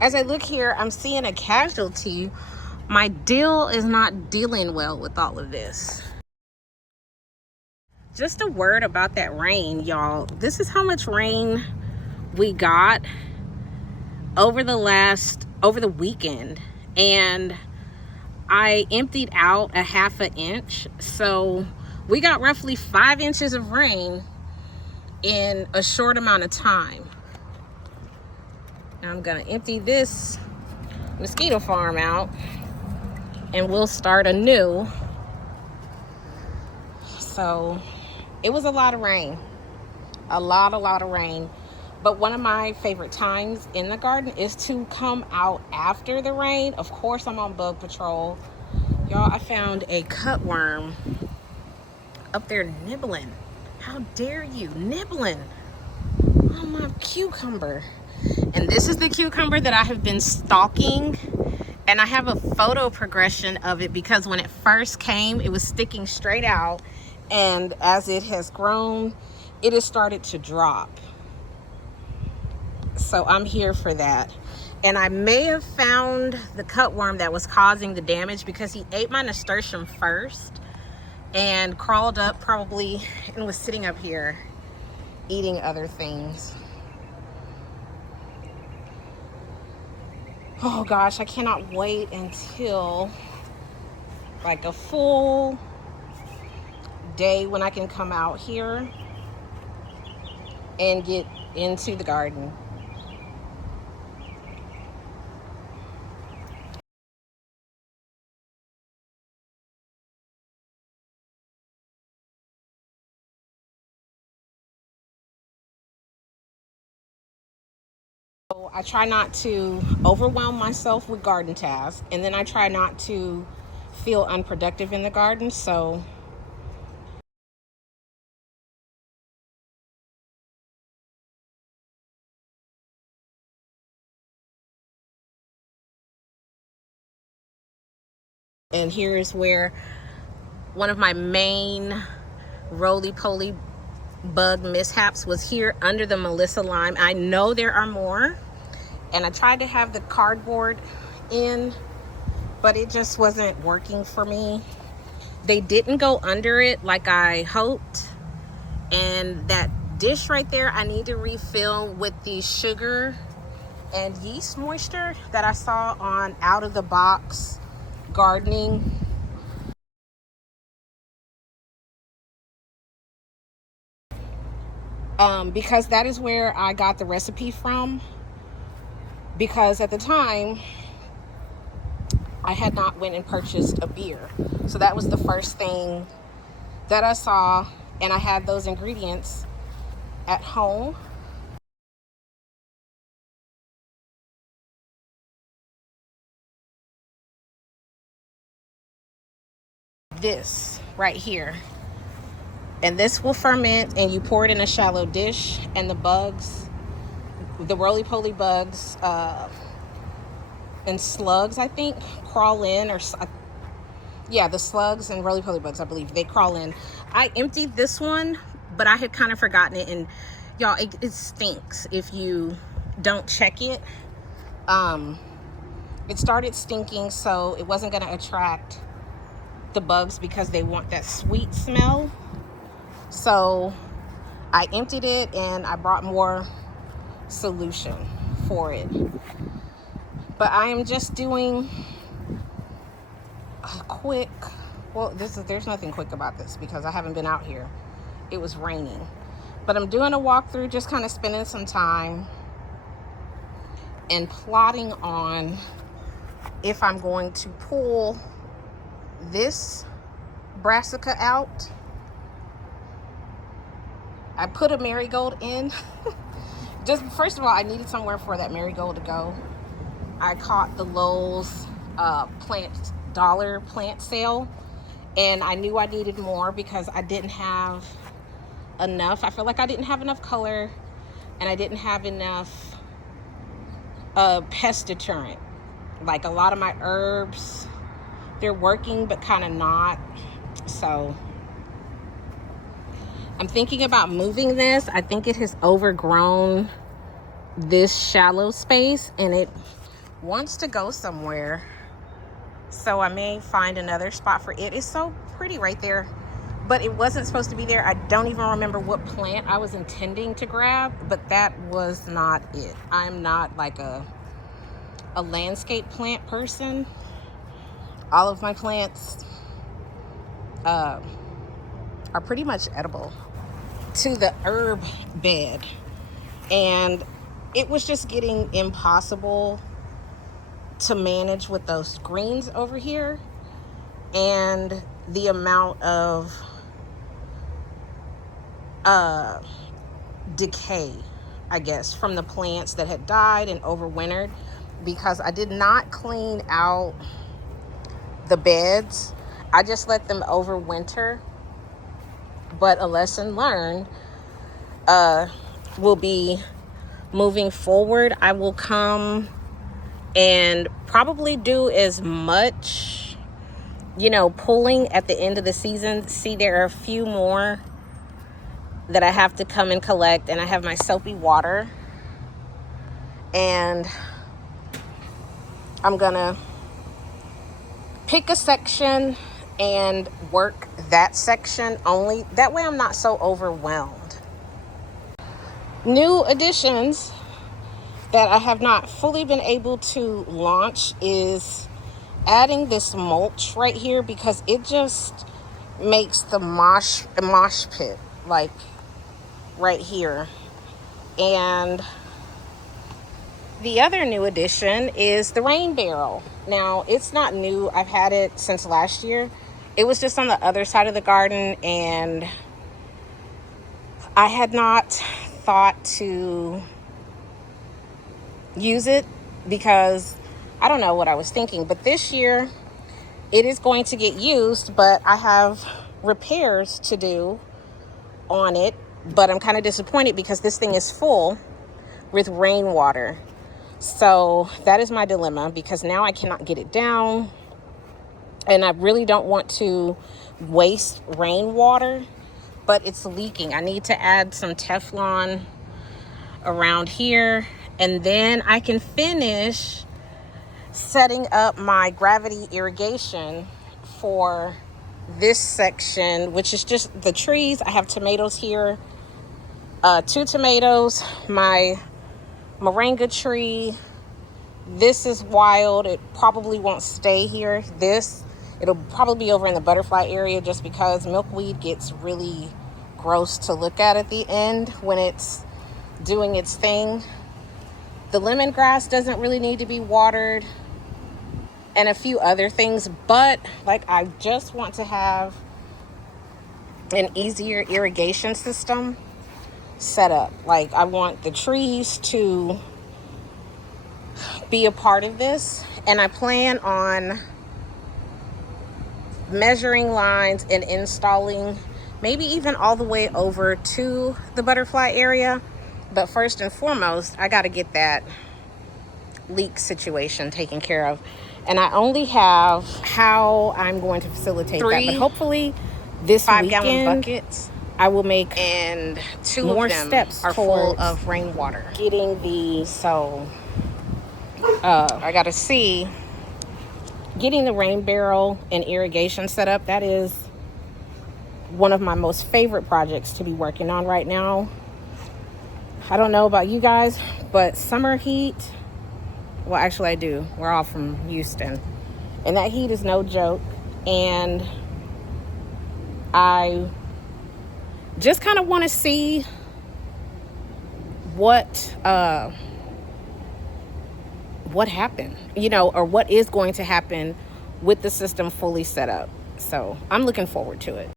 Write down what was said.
As I look here, I'm seeing a casualty. My dill is not dealing well with all of this. Just a word about that rain, y'all. This is how much rain we got over the weekend. And I emptied out a ½ inch. So we got roughly 5 inches of rain in a short amount of time. Now I'm gonna empty this mosquito farm out and we'll start anew. So it was a lot of rain, a lot of rain. But one of my favorite times in the garden is to come out after the rain. Of course, I'm on bug patrol. Y'all, I found a cutworm up there nibbling. How dare you, nibbling on my cucumber. And this is the cucumber that I have been stalking. And I have a photo progression of it because when it first came, it was sticking straight out. And as it has grown, it has started to drop. So I'm here for that. And I may have found the cutworm that was causing the damage because he ate my nasturtium first and crawled up probably and was sitting up here eating other things. Oh gosh, I cannot wait until like a full day when I can come out here and get into the garden. So I try not to overwhelm myself with garden tasks, and then I try not to feel unproductive in the garden. So and here's where one of my main roly-poly bug mishaps was here under the Melissa lime. I know there are more, and I tried to have the cardboard in, but it just wasn't working for me. They didn't go under it like I hoped. And that dish right there, I need to refill with the sugar and yeast moisture that I saw on Out of the Box Gardening. Because that is where I got the recipe from. Because at the time, I had not went and purchased a beer. So that was the first thing that I saw, and I had those ingredients at home. This right here. And this will ferment, and you pour it in a shallow dish, and the bugs, the roly-poly bugs and slugs, I think, crawl in, or yeah, the slugs and roly-poly bugs, I believe, they crawl in. I emptied this one, but I had kind of forgotten it, and y'all, it stinks if you don't check it. It started stinking, so it wasn't going to attract the bugs because they want that sweet smell. So I emptied it and I brought more solution for it. But I am just doing a quick, well, there's nothing quick about this because I haven't been out here. It was raining. But I'm doing a walkthrough, just kind of spending some time and plotting on if I'm going to pull this brassica out. I put a marigold in. Just first of all, I needed somewhere for that marigold to go. I caught the Lowe's dollar plant sale, and I knew I needed more because I didn't have enough. I feel like I didn't have enough color, and I didn't have enough pest deterrent. Like a lot of my herbs, they're working but kind of not. So I'm thinking about moving this. I think it has overgrown this shallow space, and wants to go somewhere. So I may find another spot for it. It's so pretty right there, but it wasn't supposed to be there. I don't even remember what plant I was intending to grab, but that was not it. I'm not like a landscape plant person. All of my plants are pretty much edible. To the herb bed, and it was just getting impossible to manage with those greens over here and the amount of decay, I guess, from the plants that had died and overwintered, because I did not clean out the beds. I just let them overwinter. But a lesson learned, will be moving forward. I will come and probably do as much, pulling at the end of the season. See, there are a few more that I have to come and collect, and I have my soapy water, and I'm gonna pick a section and work that section only. That way I'm not so overwhelmed. New additions that I have not fully been able to launch is adding this mulch right here, because it just makes the mosh pit, like right here. And the other new addition is the rain barrel. Now, it's not new. I've had it since last year. It was just on the other side of the garden, and I had not thought to use it because I don't know what I was thinking. But this year, it is going to get used, but I have repairs to do on it. But I'm kind of disappointed because this thing is full with rainwater. So that is my dilemma, because now I cannot get it down, and I really don't want to waste rainwater, but it's leaking. I need to add some Teflon around here, and then I can finish setting up my gravity irrigation for this section, which is just the trees. I have tomatoes here, 2 tomatoes, my moringa tree. This is wild. It probably won't stay here. It'll probably be over in the butterfly area, just because milkweed gets really gross to look at the end when it's doing its thing. The lemongrass doesn't really need to be watered, and a few other things, but like, I just want to have an easier irrigation system set up. Like, I want the trees to be a part of this, and I plan on measuring lines and installing maybe even all the way over to the butterfly area. But first and foremost, I got to get that leak situation taken care of, and I only have how I'm going to facilitate that, but hopefully this 5-gallon buckets I will make, and 2 more of them steps are full of rainwater. Getting the I gotta see, getting the rain barrel and irrigation set up. That is one of my most favorite projects to be working on right now. I don't know about you guys, but summer heat, well, actually I do. We're all from Houston, and that heat is no joke. And I just kind of want to see what happened, or what is going to happen with the system fully set up. So I'm looking forward to it.